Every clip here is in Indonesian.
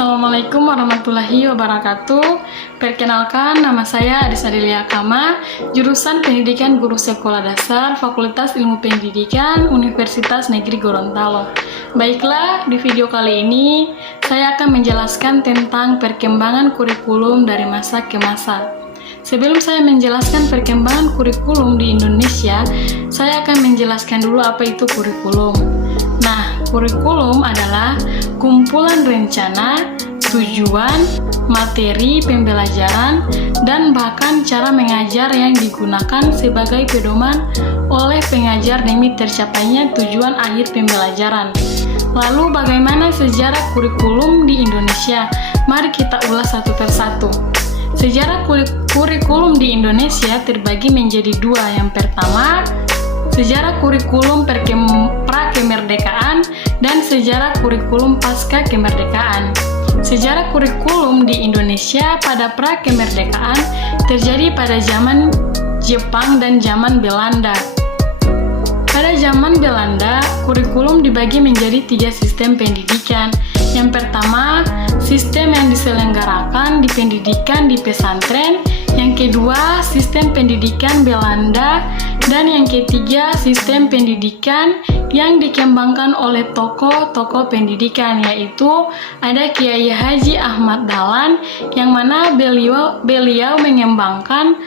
Assalamualaikum warahmatullahi wabarakatuh. Perkenalkan, nama saya Adis Adelia Kama, jurusan Pendidikan Guru Sekolah Dasar, Fakultas Ilmu Pendidikan, Universitas Negeri Gorontalo. Baiklah, di video kali ini saya akan menjelaskan tentang perkembangan kurikulum dari masa ke masa. Sebelum saya menjelaskan perkembangan kurikulum di Indonesia, saya akan menjelaskan dulu apa itu kurikulum. Nah, kurikulum adalah kumpulan rencana, tujuan, materi pembelajaran, dan bahkan cara mengajar yang digunakan sebagai pedoman oleh pengajar demi tercapainya tujuan akhir pembelajaran. Lalu bagaimana sejarah kurikulum di Indonesia? Mari kita ulas satu persatu. Sejarah kurikulum di Indonesia terbagi menjadi dua. Yang pertama, sejarah kurikulum pra-kemerdekaan dan sejarah kurikulum pasca kemerdekaan. Sejarah kurikulum di Indonesia pada pra-kemerdekaan terjadi pada zaman Jepang dan zaman Belanda. Pada zaman Belanda, kurikulum dibagi menjadi 3 sistem pendidikan. Yang pertama, sistem yang diselenggarakan di pendidikan di pesantren. Yang kedua, sistem pendidikan Belanda. Dan yang ketiga, sistem pendidikan yang dikembangkan oleh tokoh-tokoh pendidikan, yaitu ada Kiai Haji Ahmad Dahlan, yang mana beliau mengembangkan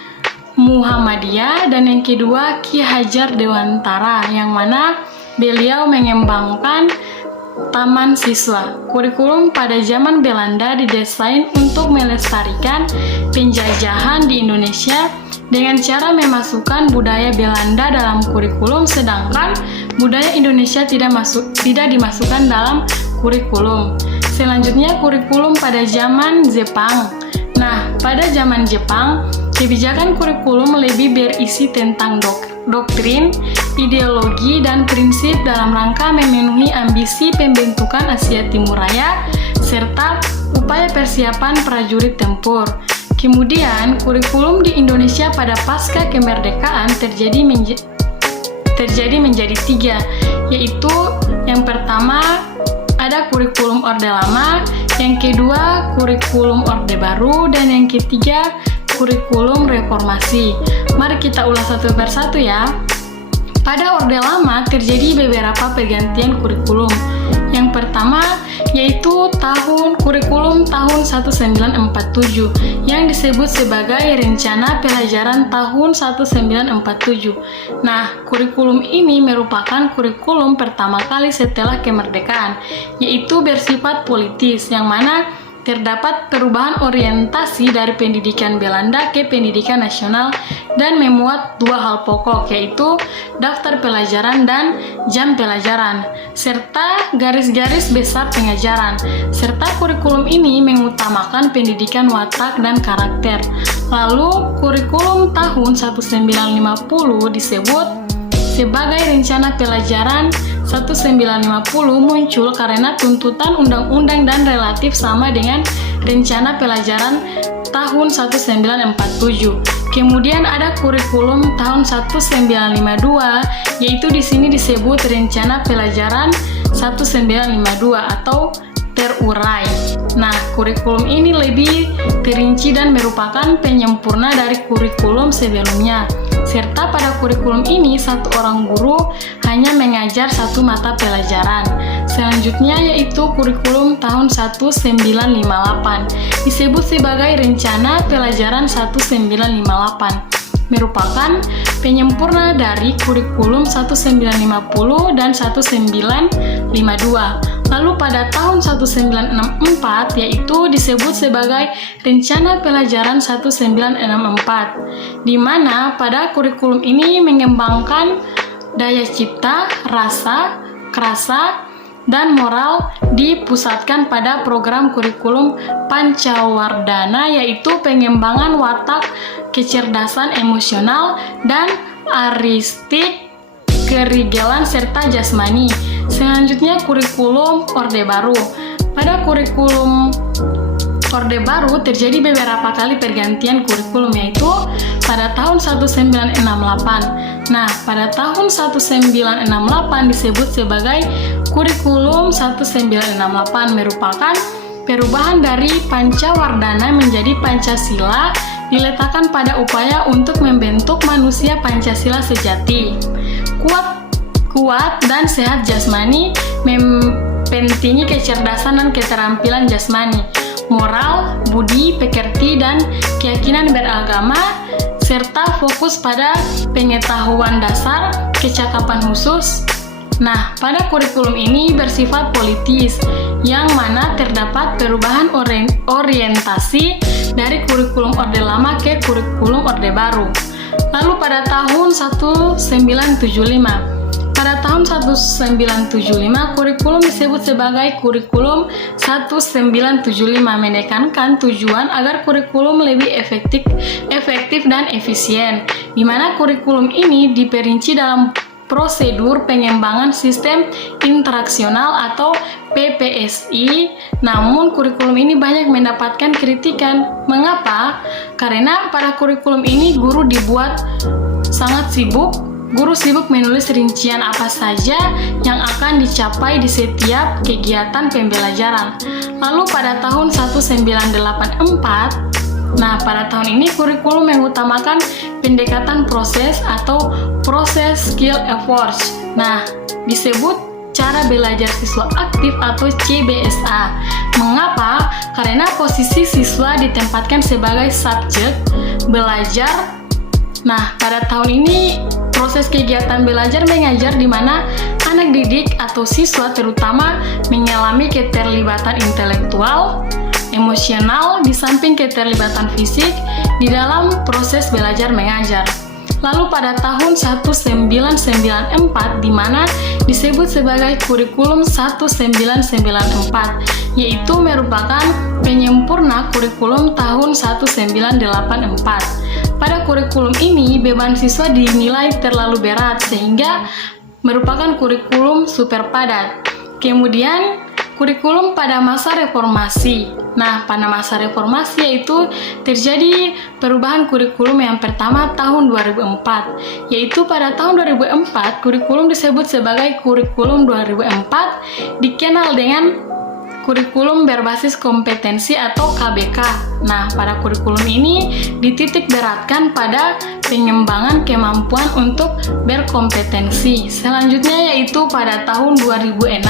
Muhammadiyah, dan yang kedua Ki Hajar Dewantara, yang mana beliau mengembangkan Taman Siswa. Kurikulum pada zaman Belanda didesain untuk melestarikan penjajahan di Indonesia dengan cara memasukkan budaya Belanda dalam kurikulum, sedangkan budaya Indonesia tidak dimasukkan dalam kurikulum. Selanjutnya, kurikulum pada zaman Jepang. Nah, pada zaman Jepang, kebijakan kurikulum lebih berisi tentang doktrin, ideologi, dan prinsip dalam rangka memenuhi ambisi pembentukan Asia Timur Raya serta upaya persiapan prajurit tempur. Kemudian, kurikulum di Indonesia pada pasca kemerdekaan terjadi menjadi 3, yaitu yang pertama ada kurikulum Orde Lama, yang kedua kurikulum Orde Baru, dan yang ketiga kurikulum reformasi. Mari kita ulas satu persatu ya. Pada Orde Lama terjadi beberapa pergantian kurikulum. Yang pertama yaitu kurikulum tahun 1947 yang disebut sebagai Rencana Pelajaran tahun 1947. Nah, kurikulum ini merupakan kurikulum pertama kali setelah kemerdekaan, yaitu bersifat politis, yang mana terdapat perubahan orientasi dari pendidikan Belanda ke pendidikan nasional dan memuat 2 hal pokok, yaitu daftar pelajaran dan jam pelajaran, serta garis-garis besar pengajaran. Serta kurikulum ini mengutamakan pendidikan watak dan karakter. Lalu, kurikulum tahun 1950 disebut sebagai Rencana Pelajaran 1950 muncul karena tuntutan undang-undang dan relatif sama dengan Rencana Pelajaran tahun 1947. Kemudian ada kurikulum tahun 1952, yaitu di sini disebut Rencana Pelajaran 1952 atau terurai. Nah, kurikulum ini lebih terinci dan merupakan penyempurna dari kurikulum sebelumnya. Serta pada kurikulum ini, satu orang guru hanya mengajar 1 mata pelajaran. Selanjutnya yaitu kurikulum tahun 1958, disebut sebagai Rencana Pelajaran 1958. Merupakan penyempurna dari kurikulum 1950 dan 1952. Lalu pada tahun 1964 yaitu disebut sebagai Rencana Pelajaran 1964, di mana pada kurikulum ini mengembangkan daya cipta, rasa, kerasa, dan moral dipusatkan pada program kurikulum Pancawardhana, yaitu pengembangan watak, kecerdasan emosional, dan aristik kerigelan serta jasmani. Selanjutnya kurikulum Orde Baru. Pada kurikulum Orde Baru terjadi beberapa kali pergantian kurikulum, yaitu pada tahun 1968. Nah, pada tahun 1968 disebut sebagai kurikulum 1968, merupakan perubahan dari Pancawardhana menjadi Pancasila diletakkan pada upaya untuk membentuk manusia Pancasila sejati, kuat dan sehat jasmani, mempentinggi kecerdasan dan keterampilan jasmani, moral, budi, pekerti, dan keyakinan beragama, serta fokus pada pengetahuan dasar, kecakapan khusus. Nah, pada kurikulum ini bersifat politis, yang mana terdapat perubahan orientasi dari kurikulum Orde Lama ke kurikulum Orde Baru. Lalu pada tahun 1975, kurikulum disebut sebagai kurikulum 1975, menekankan tujuan agar kurikulum lebih efektif dan efisien, di mana kurikulum ini diperinci dalam prosedur pengembangan sistem interaksional atau PPSI. Namun kurikulum ini banyak mendapatkan kritikan. Mengapa? Karena pada kurikulum ini guru dibuat sangat sibuk. Guru sibuk menulis rincian apa saja yang akan dicapai di setiap kegiatan pembelajaran. Lalu pada tahun 1984, pada tahun ini kurikulum mengutamakan pendekatan proses atau proses skill efforts. Disebut cara belajar siswa aktif atau CBSA. Mengapa? Karena posisi siswa ditempatkan sebagai subjek belajar. Pada tahun ini proses kegiatan belajar mengajar di mana anak didik atau siswa terutama mengalami keterlibatan intelektual, emosional, di samping keterlibatan fisik di dalam proses belajar mengajar. Lalu pada tahun 1994, di mana disebut sebagai kurikulum 1994, yaitu merupakan penyempurna kurikulum tahun 1984. Pada kurikulum ini, beban siswa dinilai terlalu berat sehingga merupakan kurikulum super padat. Kemudian kurikulum pada masa reformasi. Pada masa reformasi yaitu terjadi perubahan kurikulum yang pertama tahun 2004, yaitu pada tahun 2004 kurikulum disebut sebagai kurikulum 2004, dikenal dengan kurikulum berbasis kompetensi atau KBK. Pada kurikulum ini dititik beratkan pada pengembangan kemampuan untuk berkompetensi. Selanjutnya yaitu pada tahun 2006,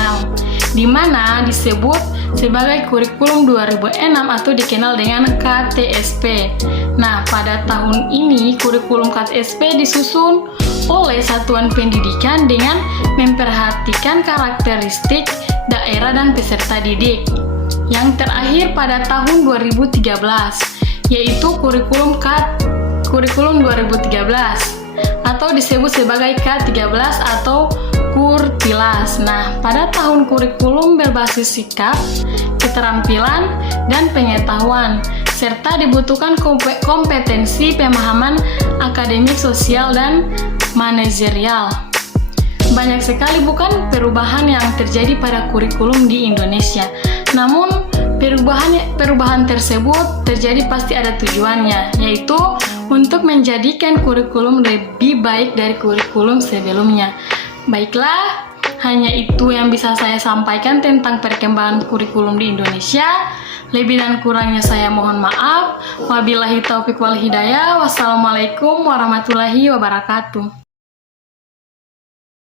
di mana disebut sebagai kurikulum 2006 atau dikenal dengan KTSP. Pada tahun ini kurikulum KTSP disusun oleh satuan pendidikan dengan memperhatikan karakteristik daerah dan peserta didik. Yang terakhir pada tahun 2013, yaitu kurikulum 2013 atau disebut sebagai K13 atau Kurtilas. Pada tahun kurikulum berbasis sikap, keterampilan, dan pengetahuan, serta dibutuhkan kompetensi pemahaman akademik, sosial, dan manajerial. Banyak sekali bukan perubahan yang terjadi pada kurikulum di Indonesia. Namun perubahan tersebut terjadi pasti ada tujuannya, yaitu untuk menjadikan kurikulum lebih baik dari kurikulum sebelumnya. Baiklah, hanya itu yang bisa saya sampaikan tentang perkembangan kurikulum di Indonesia. Lebih dan kurangnya saya mohon maaf. Wabillahi taufiq wal hidayah. Wassalamualaikum warahmatullahi wabarakatuh.